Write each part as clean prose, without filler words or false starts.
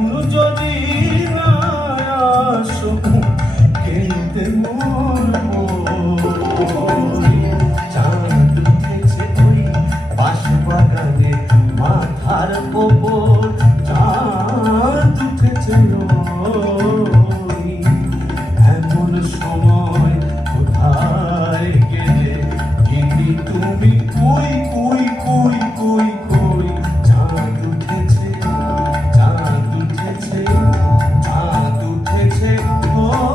এখন যদি না আসো কেঁদে মরবো। চাঁদ উঠেছে ওই বাঁশবাগানে মাথার ওপর, চাঁদ উঠেছে ওই। এমন সময় কোথায় গেলে গিনি তুমি, কই কই কই কই কই। চাঁদ উঠেছে, চাঁদ উঠেছে, চাঁদ উঠেছে ওই।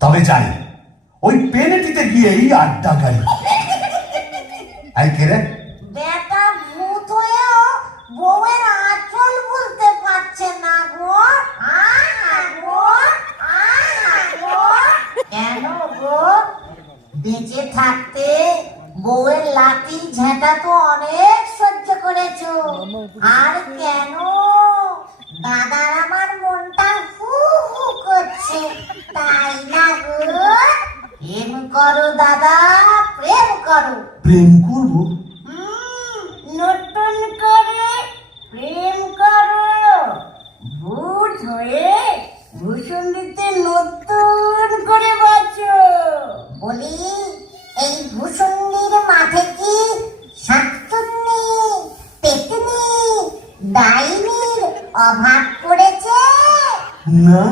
তবে যাই ওই পেনেটিতে গিয়েই আড্ডা গাড়ি। আই কে রে? বেটা ভূত হয়েও বউয়ের আঁচল বলতে পারছে না গো। কেন গো? বেঁচে থাকতে বউয়ের লাঠি ঝেঁটা তো অনেক সহ্য করেছো, আর কেন? দাদার আমার মনটা হু হু করছে, তাই না গো? প্রেম করো দাদা, প্রেম করো। প্রেম করবো? নতুন করে প্রেম করো। ভূত হয়ে ভূষণ্ডিতে নতুন করে বাঁচো। বলি, এই ভূষণ্ডির মাঠে কি শাকচুন্নি, পেতনি, ডাইনির অভাব পড়েছে? না